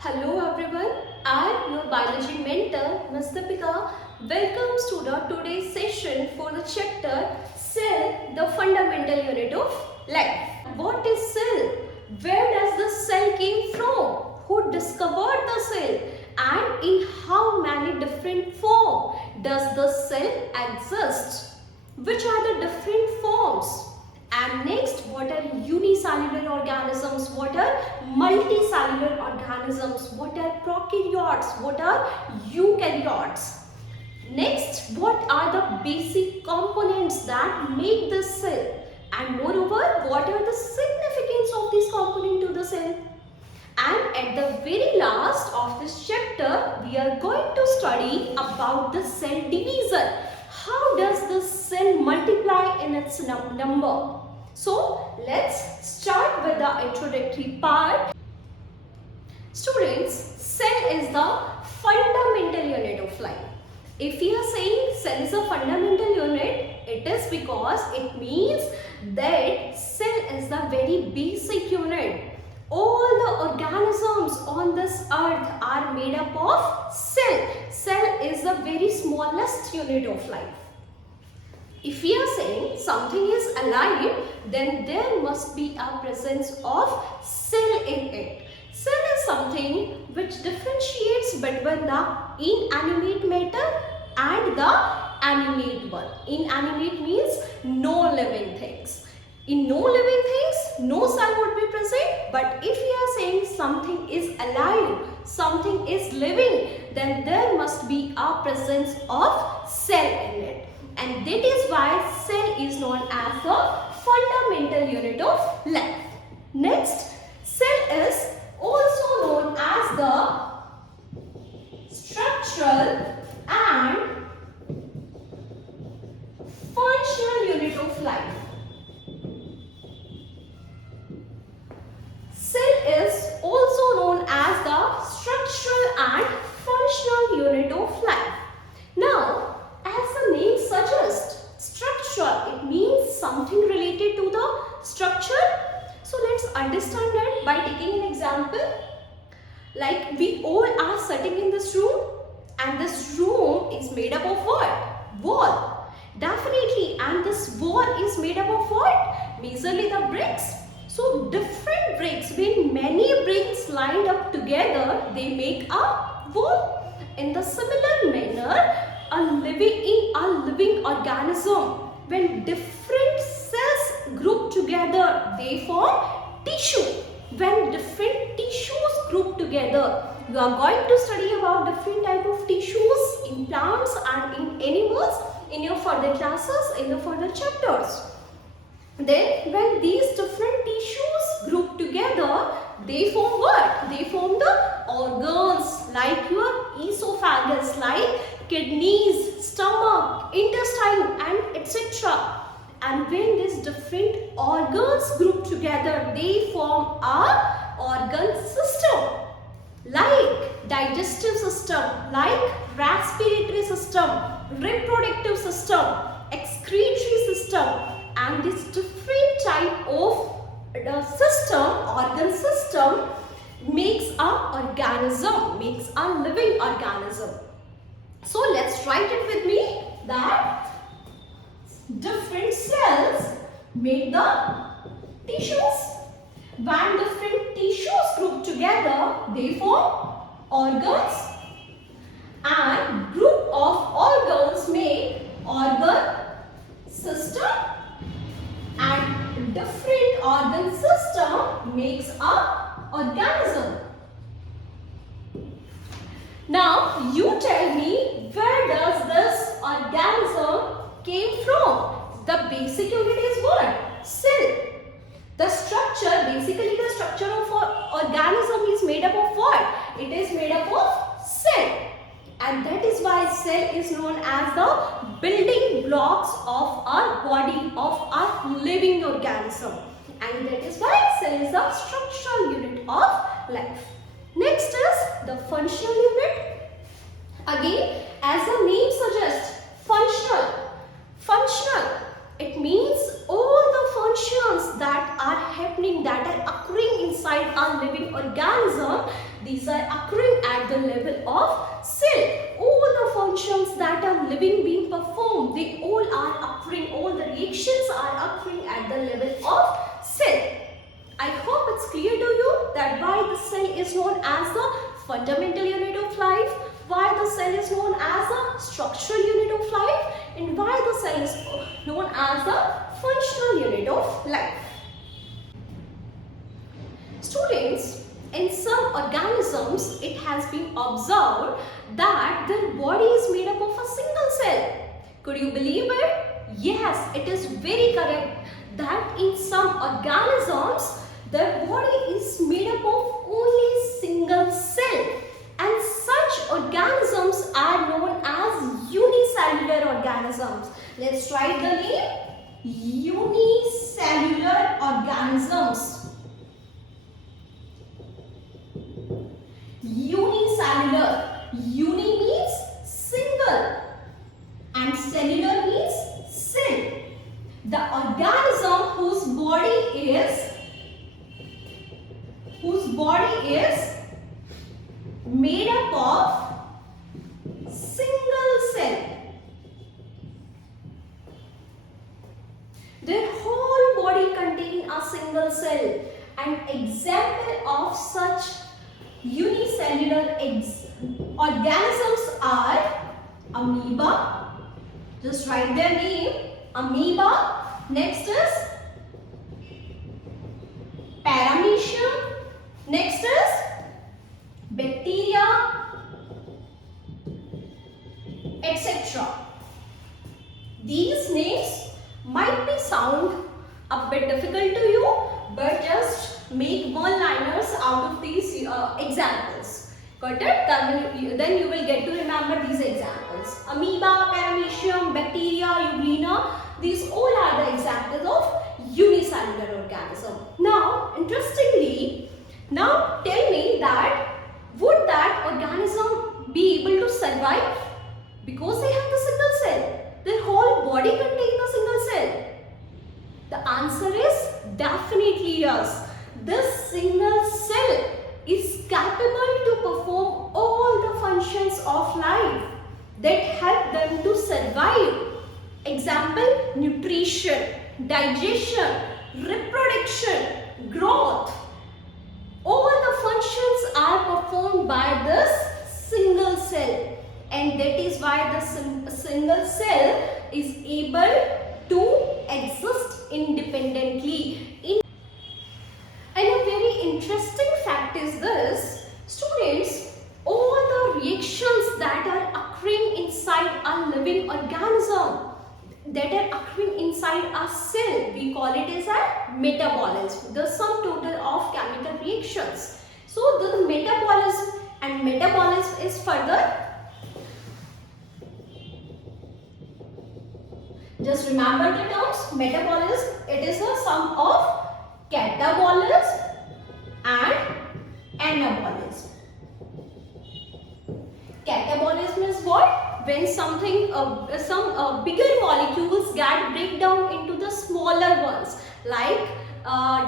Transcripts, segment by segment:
Hello everyone, I am your biology mentor, Ms. Deepika. Welcome to the today's session for the chapter Cell, the fundamental unit of life. What is cell? Where does the cell came from? Who discovered the cell? And in how many different forms does the cell exist? Which are the different forms? And next, what are unicellular organisms? What are multicellular organisms? What are prokaryotes? What are eukaryotes? Next, what are the basic components that make the cell? And moreover, what are the significance of this component to the cell? And at the very last of this chapter, we are going to study about the cell division. How does the cell multiply in its number? So, let's start with the introductory part. Students, cell is the fundamental unit of life. If we are saying cell is a fundamental unit, it is because it means that cell is the very basic unit. All the organisms on this earth are made up of cell. Cell is the very smallest unit of life. If we are saying something is alive, then there must be a presence of cell in it. Cell is something which differentiates between the inanimate matter and the animate one. Inanimate means no living things. In no living things, no cell would be present. But if we are saying something is alive, something is living, then there must be a presence of cell in it. And that is why cell is known as the fundamental unit of life. Next, cell is also known as the structural and functional unit of life. Cell is also known as the structural and functional unit of life. Now, as the name suggests, structure, it means something related to the structure. So let's understand that by taking an example. Like we all are sitting in this room, and this room is made up of what? Wall. Definitely, and this wall is made up of what? Majorly the bricks. So different bricks, when many bricks lined up together, they make a wall. In the similar manner, a living organism, when different cells group together, they form tissue. When different tissues group together, you are going to study about different type of tissues in plants and in animals in your further classes, in the further chapters. Then when these different tissues group together, they form what? They form the organs like your esophagus, like kidneys, stomach, intestine, and etc. And when these different organs group together, they form a organ system like digestive system, like respiratory system, reproductive system, excretory system, and this different type of organ system makes a organism, makes a living organism. So let's write it with me that different cells make the tissues. When different tissues group together, they form organs, and group of organs make organ system, and different organ system makes a organism. Now you tell me, where does this organism came from? The basic unit is what? Cell. The structure, basically the structure of an organism is made up of what? It is made up of cell. And that is why cell is known as the building blocks of our body, of our living organism. And that is why cell is the structural unit of life. Next is the functional unit. Again, as the name suggests, functional. Functional, it means all the functions that are happening, that are occurring inside a living organism, these are at the level of cell. All the functions that are living being performed, they all are occurring, all the reactions are occurring at the level of cell. I hope it's clear to you that why the cell is known as the fundamental unit of life, why the cell is known as the structural unit of life, and why the cell is known as the functional unit of life. Students, in some organisms, it has been observed that their body is made up of a single cell. Could you believe it? Yes, it is very correct that in some organisms, their body is made up of only single cell, and such organisms are known as unicellular organisms. Let's write the name: unicellular organisms. Unicellular. Uni means single and cellular means cell. The organism whose body is made up of single cell. Their whole body contains a single cell. An example of such unicellular organisms are amoeba. Just write their name: amoeba. Next is paramecium. Next is bacteria, etc. These names might be sound a bit difficult to you, but just make one-liners out of these examples. Got it? Then you will get to remember these examples. Amoeba, paramecium, bacteria, euglena, these all are the examples of unicellular organism. Now, interestingly, now tell me that would that organism be able to survive? Because they have the single cell. Their whole body contains a single cell. The answer is definitely yes. This single cell is capable to perform all the functions of life that help them to survive. Example: nutrition, digestion, reproduction, growth. All the functions are performed by this single cell, and that is why the single cell is able to exist independently. And a very interesting fact is this, students, all the reactions that are occurring inside a living organism, that are occurring inside a cell, we call it as a metabolism, the sum total of chemical reactions. So the metabolism, and metabolism is further, just remember the terms. Metabolism, it is a sum of catabolism and anabolism. Catabolism is what? When something, some bigger molecules get break down into the smaller ones, like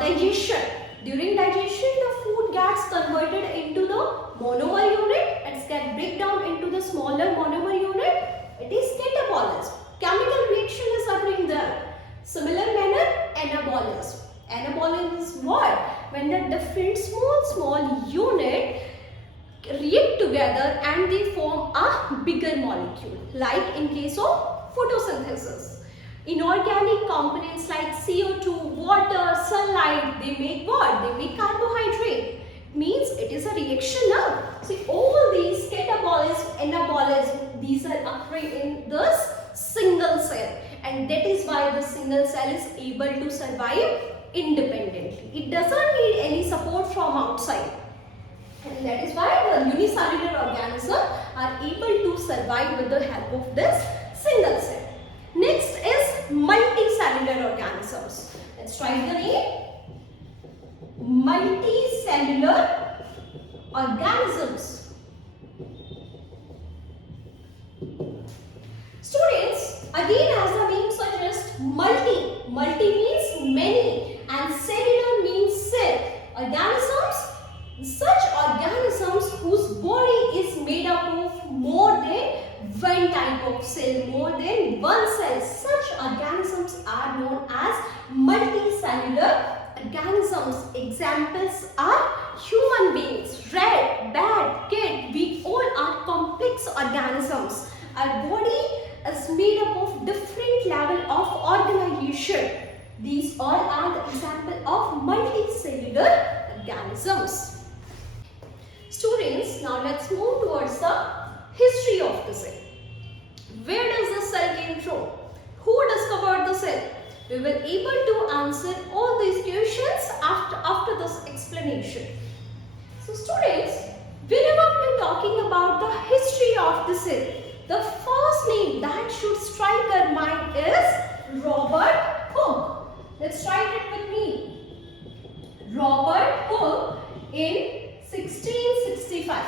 digestion. During digestion, the food gets converted into the monomer unit. It gets break down into the smaller monomer unit. It is catabolism. Chemical reaction is occurring there. Similar manner, anabolism. Anabolism is what? When the different small unit react together and they form a bigger molecule, like in case of photosynthesis. Inorganic components like CO2, water, sunlight, they make what? They make carbohydrate. Means it is a reaction now. See, all these catabolism, anabolism, these are occurring in this single cell, and that is why the single cell is able to survive independently. It doesn't need any support from outside. And that is why the unicellular organisms are able to survive with the help of this single cell. Next is multicellular organisms. Let's try the name. Multicellular organisms. Students, again as the name suggests, multi means many and cellular means cell. Organisms, such organisms whose body in one cell. Such organisms are known as multicellular organisms. Examples are human beings, rat, bat, cat. We all are complex organisms. Our body is made up of different level of organization. These all are the example of multicellular organisms. Students, now let's move towards the history of the cell. Where does the cell came from? Who discovered the cell? We will able to answer all these questions after this explanation. So students, whenever we are talking about the history of the cell, the first name that should strike our mind is Robert Hooke. Let's write it with me. Robert Hooke in 1665.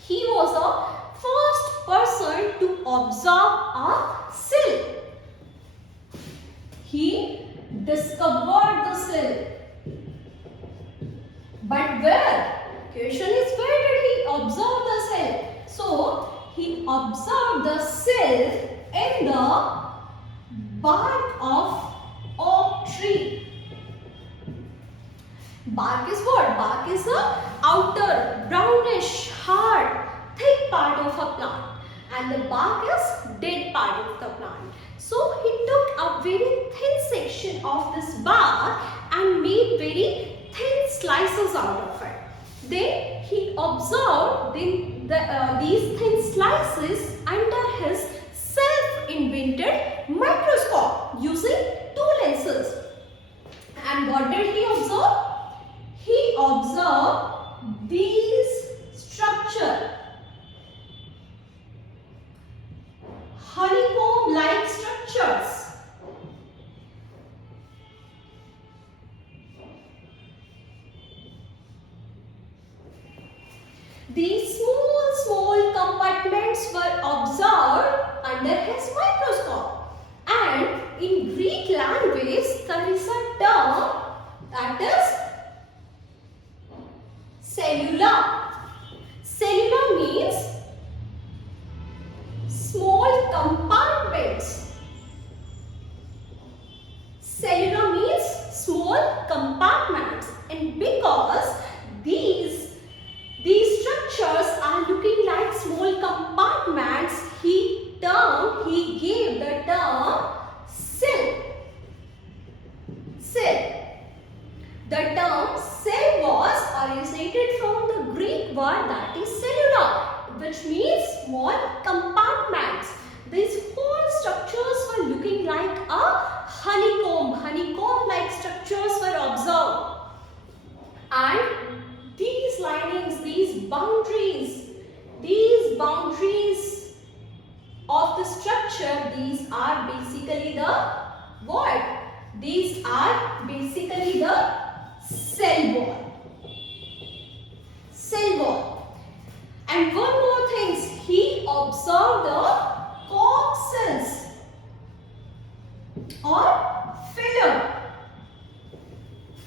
He was the first person to observe a cell. He discovered the cell. But where? Question is, where did he observe the cell? So, he observed the cell in the bark of oak tree. Bark is what? Bark is the outer, brownish, hard, thick part of a plant. And the bark is dead part of the plant. So he took a very thin section of this bark and made very thin slices out of it. Then he observed these thin slices under his self-invented microscope using two lenses. And what did he observe? He observed these structure, honeycomb-like structures. These small compartments were observed under his microscope. And in Greek language, there is a term that is cellula. Cellula means small compartments. Cellula means small compartments, and because these structures are looking like small compartments, he gave the term cell. Cell. The term cell was originated from the Greek word that is cellula, which means small compartments. These whole structures were looking like a honeycomb-like structures were observed. And these linings, these boundaries of the structure, these are basically the what? These are basically the cell wall. Cell wall. And one more thing, he observed the cork cells or film.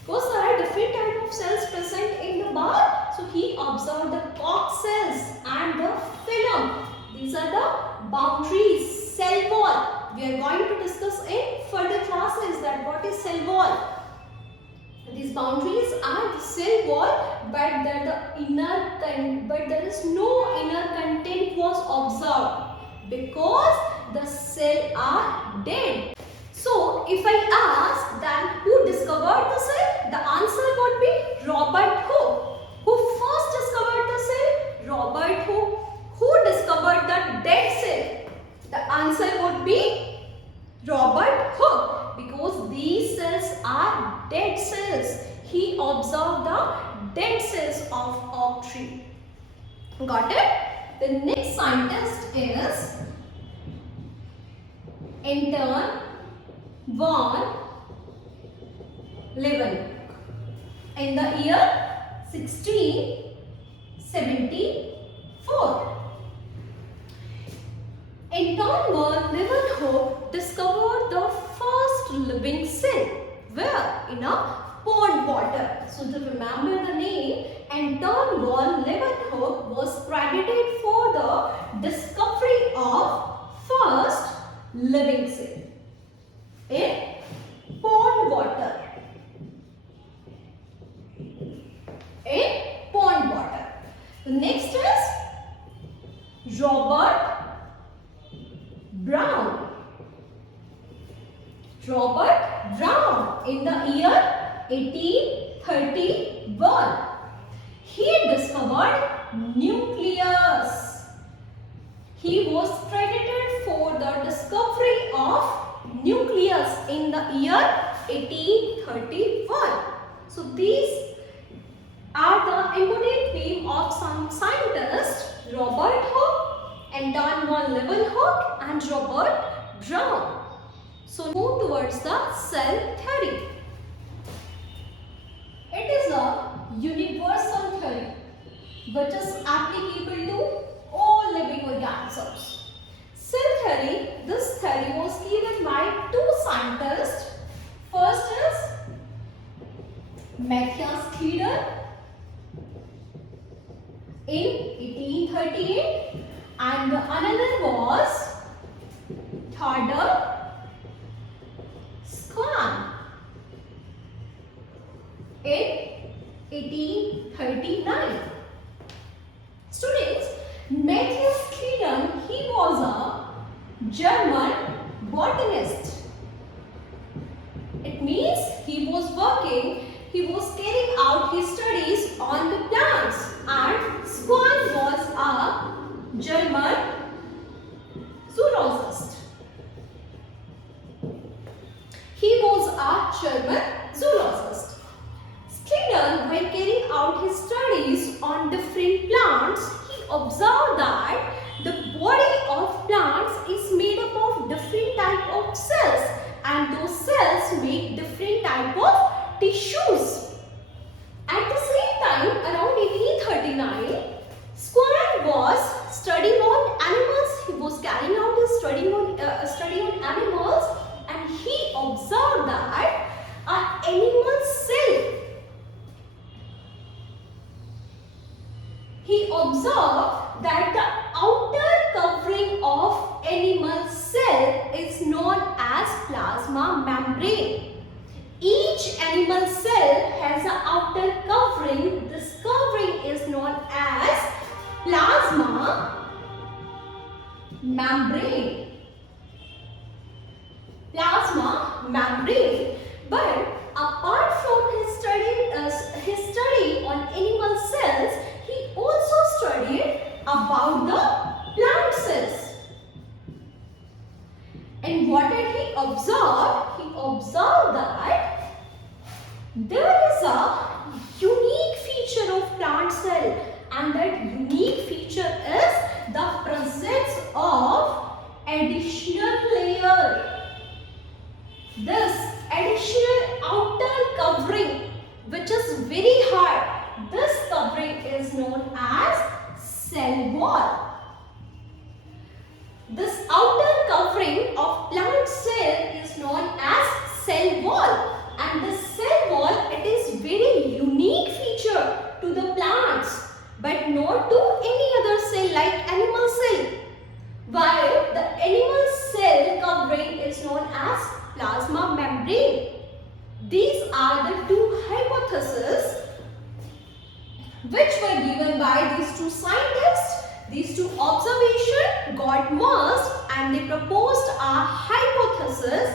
Because there are different types of cells present in the bark. So he observed the cork cells and the film. These are the boundaries, cell wall. We are going to discuss in further classes that what is cell wall. These boundaries are the cell wall, but there is no inner content was observed because the cells are dead. So, if I ask then who discovered the cell, the answer would be Robert Hooke. Who first discovered the cell? Robert Hooke. Who discovered the dead cell? The answer would be Robert Hooke, because these cells are dead cells. He observed the dead cells of oak tree. Got it? The next scientist is Anton von Leeuwenhoek in the year 1674. Anton von Leeuwenhoek discovered the first living cell. Where? In a pond water. So to remember the name, Anton von Leeuwenhoek was credited for the discovery of first living cell in pond water. In pond water. The next is Robert Brown. Robert Brown in the year 1831. He discovered nucleus. He was credited for the discovery of nucleus in the year 1831. So these are the important names of some scientists: Robert Hooke, Anton von Leeuwenhoek and Robert Brown. So move towards the cell theory. It is a universal theory which is applicable to all living organisms. Cell theory, this theory was given by two scientists. First is Matthias Schieder in 1838 and the another was Theodor Schwann in 1839. Students, Matthias Schieder, he was a German botanist. It means he was carrying out his studies on the plants, and Schwann was a German zoologist. He was a German zoologist. Schieder, when carrying out his studies on different plants, he observed that the body of plants is made up of different type of cells, and those cells make different type of tissues. At the same time, around 1839, Schwann was studying on animals. He was carrying out his study on animals, and he observed that an animal cell. He observed that the outer covering of animal cell is known as plasma membrane. Each animal cell has an outer covering. This covering is known as plasma membrane. Plasma membrane. But apart from his study on animal cells, he also studied about the plant cells. And what did he observe? He observed that there is a unique feature of plant cell, and that unique feature is the presence of additional layer. This additional outer covering, which is very hard, this covering is known as cell wall. This outer covering of plant cell is known as cell wall, and this cell wall, it is very unique feature to the plants, but not to any other cell like animal cell. While the animal cell covering is known as plasma membrane. These are the two hypotheses which were given by these two scientists. These two observations got merged and they proposed a hypothesis